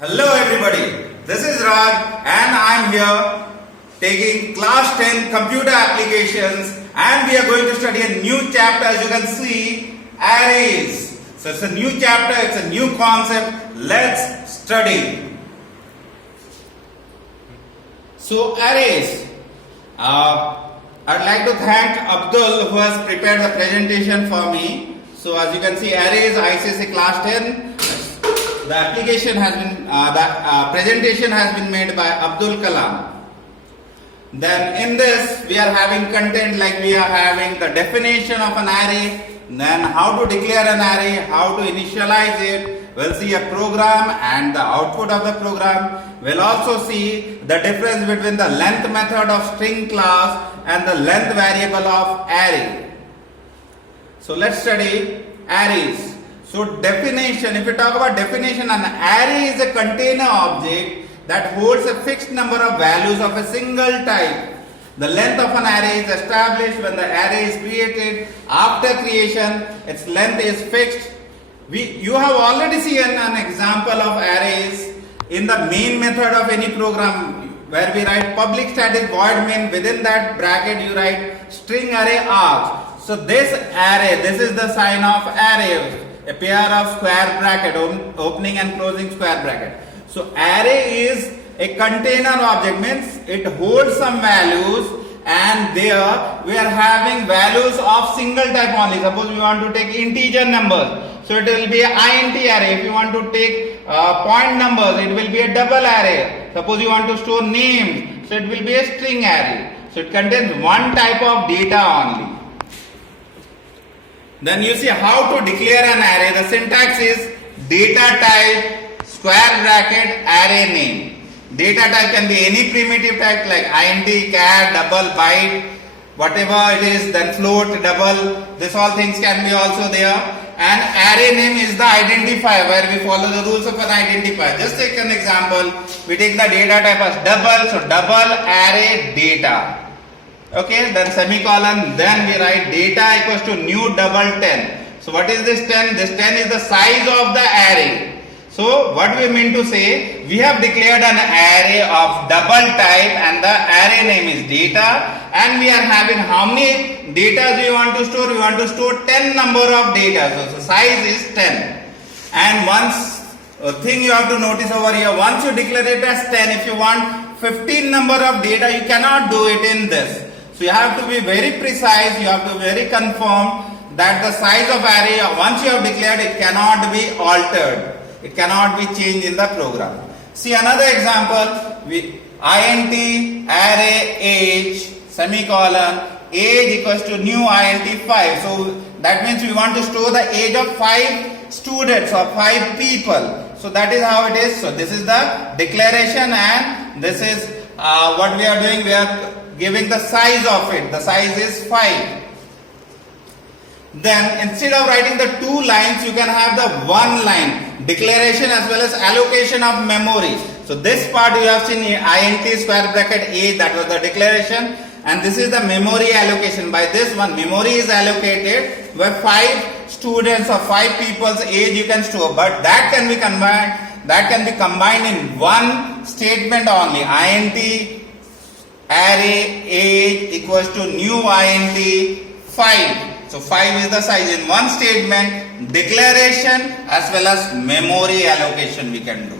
Hello everybody, this is Raj and I am here taking class 10 computer applications and we are going to study a new chapter. As you can see, arrays. So it's a new chapter, it's a new concept. Let's study. So arrays. I'd like to thank Abdul who has prepared the presentation for me. So as you can see, arrays ICSE class 10. The application has been, presentation has been made by Abdul Kalam. Then in this we are having content like we are having the definition of an array, then how to declare an array, how to initialize it. We'll see a program and the output of the program. We'll also see the difference between the length method of string class and the length variable of array. So let's study arrays. So definition, if we talk about definition, an array is a container object that holds a fixed number of values of a single type. The length of an array is established when the array is created. After creation, its length is fixed. You have already seen an example of arrays in the main method of any program where we write public static void main. Within that bracket you write string array args. So this array, this is the sign of array. A pair of square bracket, opening and closing square bracket. So array is a container object, means it holds some values and there we are having values of single type only. Suppose we want to take integer numbers, so it will be an int array. If you want to take point numbers, it will be a double array. Suppose you want to store names, so it will be a string array. So it contains one type of data only. Then you see how to declare an array. The syntax is data type square bracket array name. Data type can be any primitive type like int, char, double, byte, whatever it is, then float, double. This all things can be also there. And array name is the identifier where we follow the rules of an identifier. Just take an example. We take the data type as double. So double array data. Okay, then semicolon, then we write data equals to new double 10. So what is this 10? This 10 is the size of the array. So what we mean to say, we have declared an array of double type and the array name is data, and we are having how many data we want to store? We want to store 10 number of data. So the size is 10. And once thing you have to notice over here, once you declare it as 10, if you want 15 number of data, you cannot do it in this. So you have to be very precise, you have to be very confirm that the size of array, once you have declared, it cannot be altered. It cannot be changed in the program. See another example, int array age semicolon age equals to new int 5. So that means we want to store the age of 5 students or 5 people. So that is how it is. So this is the declaration and this is what we are doing. We are giving the size of it. The size is 5. Then instead of writing the 2 lines, you can have the 1 line. Declaration as well as allocation of memory. So this part you have seen int square bracket age, that was the declaration, and this is the memory allocation. By this one, memory is allocated where 5 students or 5 people's age you can store, but that can be combined. That can be combined in one statement only. Int array age equals to new int 5. So 5 is the size in one statement. Declaration as well as memory allocation we can do.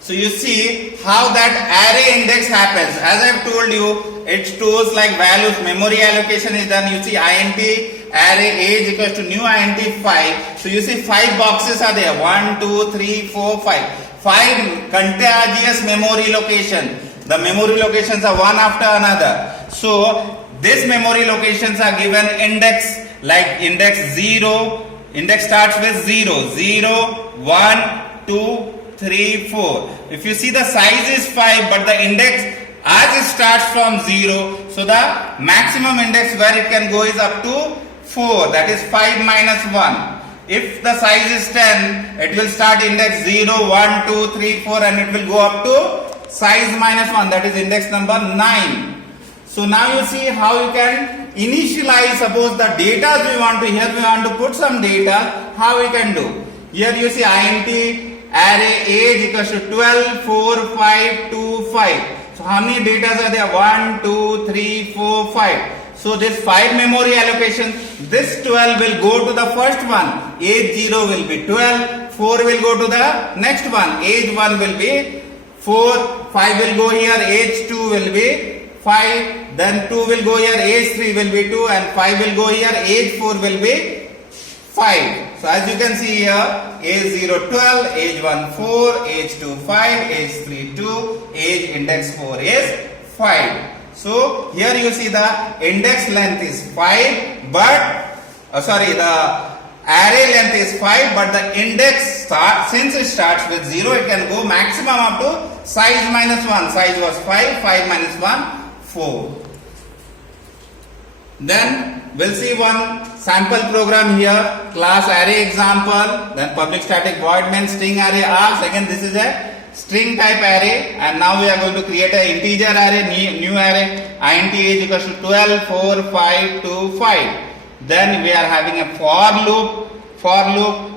So you see how that array index happens. As I have told you, it stores like values. Memory allocation is done. You see int array age equals to new int 5. So you see 5 boxes are there. 1, 2, 3, 4, 5. 5 contiguous memory location. The memory locations are one after another. So these memory locations are given index like index 0. Index starts with 0. 0, 1, 2, 3, 4. If you see the size is 5 but the index as it starts from 0. So the maximum index where it can go is up to 4. That is 5 minus 1. If the size is 10, it will start index 0, 1, 2, 3, 4 and it will go up to size minus 1, that is index number 9. So now you see how you can initialize, suppose the data we want to, here we want to put some data, how we can do. Here you see int array age equals to 12, 4, 5, 2, 5. So how many data are there? 1, 2, 3, 4, 5. So this 5 memory allocation, this 12 will go to the first one. Age 0 will be 12, 4 will go to the next one. Age 1 will be 4, 5 will go here, age 2 will be 5, then 2 will go here, age 3 will be 2 and 5 will go here, age 4 will be 5. So as you can see here, age 0 12, age 1 4, age 2 5, age 3 2, age index 4 is 5. So here you see the index length is 5 but the array length is 5 but the index since it starts with 0 it can go maximum up to size minus 1. Size was 5, 5 minus 1, 4. Then we'll see one sample program here, class array example, then public static void main string array args. Again this is a string type array and now we are going to create an integer array, new array, int age equals to 12, 4, 5, 2, 5. Then we are having a for loop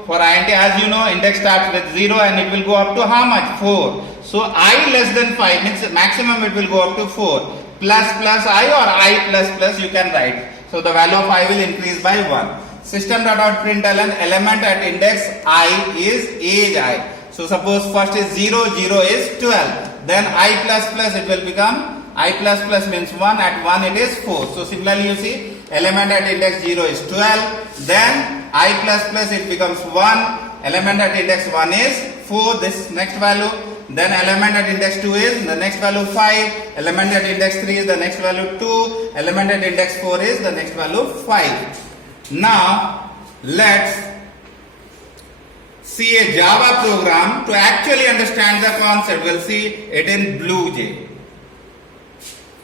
for int. As you know, index starts with 0 and it will go up to how much? 4. So I less than 5 means maximum it will go up to 4. Plus I or I plus you can write. So the value of I will increase by 1. System.out.println element at index I is age I. So suppose first is 0, 0 is 12. Then I plus it will become I plus means 1, at 1 it is 4. So similarly you see element at index 0 is 12. Then I plus it becomes 1. Element at index 1 is 4, this next value. Then element at index 2 is the next value 5. Element at index 3 is the next value 2. Element at index 4 is the next value 5. Now let's see a Java program to actually understand the concept. We'll see it in BlueJ.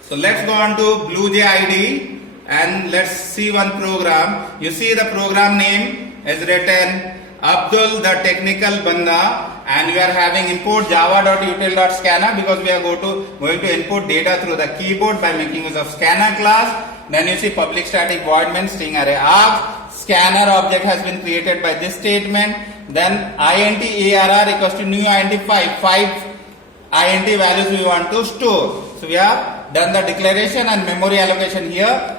So let's go on to BlueJ IDE and let's see one program. You see the program name is written Abdul the technical banda and we are having import java.util.scanner because we are going to input data through the keyboard by making use of scanner class. Then you see public static void main string array args. Scanner object has been created by this statement. Then int arr equals to new int 5 int values we want to store. So we have done the declaration and memory allocation here.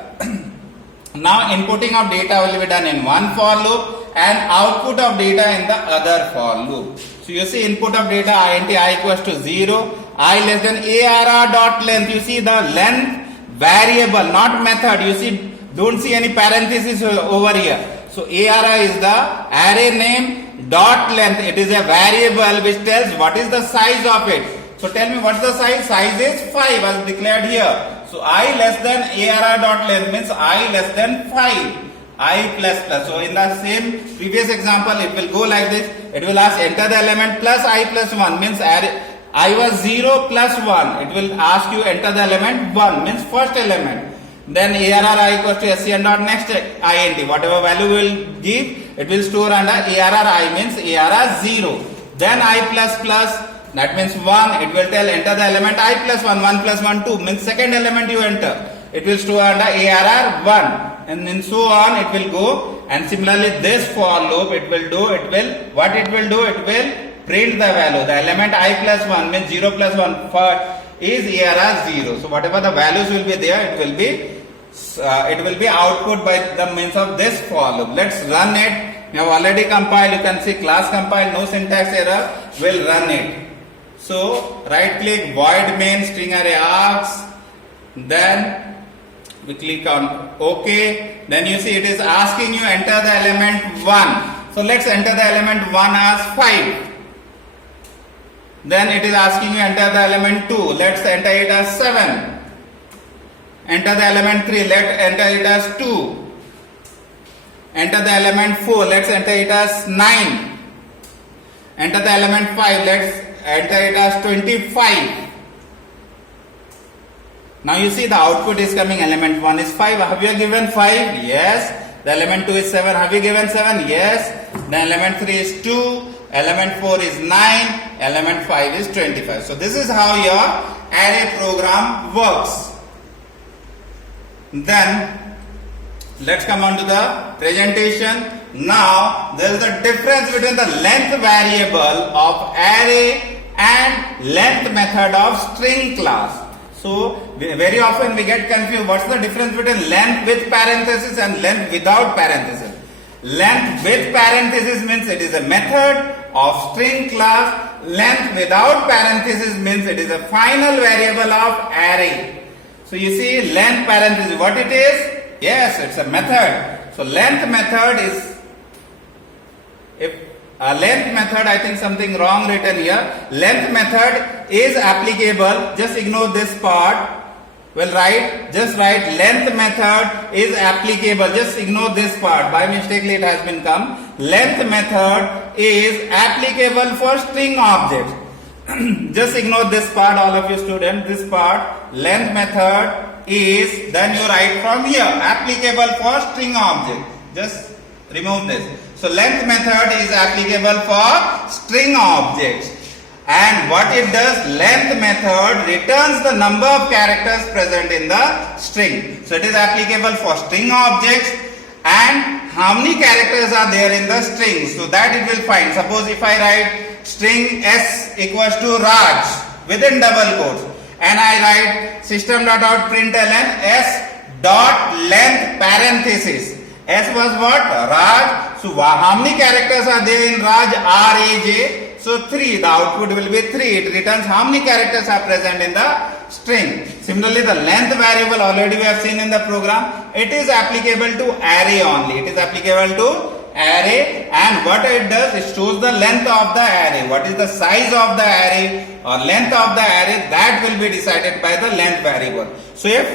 Now inputting of data will be done in one for loop and output of data in the other for loop. So you see input of data int I equals to 0, I less than arr dot length. You see the length variable, not method. You see, don't see any parenthesis over here. So arr is the array name dot length. It is a variable which tells what is the size of it. So tell me what's the size? Size is 5 as declared here. So I less than arr dot length means I less than 5. I plus. So in the same previous example it will go like this. It will ask enter the element plus I plus 1 means I was 0 plus 1. It will ask you enter the element 1 means first element. Then arr I equals to scn dot next int. Whatever value will give it will store under arr I means arr 0. Then I plus that means 1. It will tell enter the element I plus 1. 1 plus 1 2 means second element you enter. It will store under arr 1. And then so on it will go, and similarly this for loop it will print the value. The element I plus 1 means 0 plus 1 is arr 0. So whatever the values will be there, it will be output by the means of this for loop. Let's run it. We have already compiled. You can see class compiled, no syntax error. We'll run it. So right click void main string array args. Then we click on OK. Then you see it is asking you enter the element 1. So let's enter the element 1 as 5. Then it is asking you enter the element 2. Let's enter it as 7. Enter the element 3. Let's enter it as 2. Enter the element 4. Let's enter it as 9. Enter the element 5. Let's enter it as 25. Now you see the output is coming. Element 1 is 5. Have you given 5? Yes. The element 2 is 7. Have you given 7? Yes. The element 3 is 2. Element 4 is 9. Element 5 is 25. So this is how your array program works. Then let's come on to the presentation. Now there is a difference between the length variable of array and length method of string class. So very often we get confused. What's the difference between length with parenthesis and length without parenthesis? Length with parenthesis means it is a method of string class. Length without parenthesis means it is a final variable of array. So you see length parenthesis, what it is? Yes, it's a method. So length method is, if a length method, I think something wrong written here. Length method is applicable. Just ignore this part. Just write length method is applicable. Just ignore this part. By mistakenly it has been come. Length method is applicable for string objects. Just ignore this part, all of you students. This part, length method is, then you write from here, applicable for string object. Just remove this. So length method is applicable for string objects. And what it does, length method returns the number of characters present in the string. So it is applicable for string objects and how many characters are there in the string. So that it will find. Suppose if I write string S equals to Raj within double quotes and I write system.out.println S dot length parenthesis. S was what? Raj. So how many characters are there in Raj? R-A-J. So 3, the output will be 3. It returns how many characters are present in the string. Similarly, the length variable already we have seen in the program. It is applicable to array only. It is applicable to array, and what it does, it shows the length of the array. What is the size of the array or length of the array, that will be decided by the length variable. So if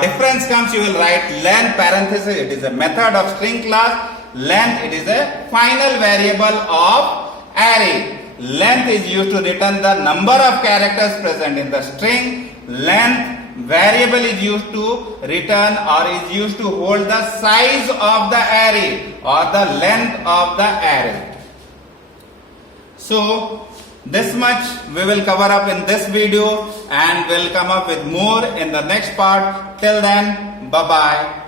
difference comes, you will write length parenthesis. It is a method of string class. Length, it is a final variable of array. Length is used to return the number of characters present in the string. Length variable is used to return or is used to hold the size of the array or the length of the array. So this much we will cover up in this video, and we'll come up with more in the next part. Till then, bye bye.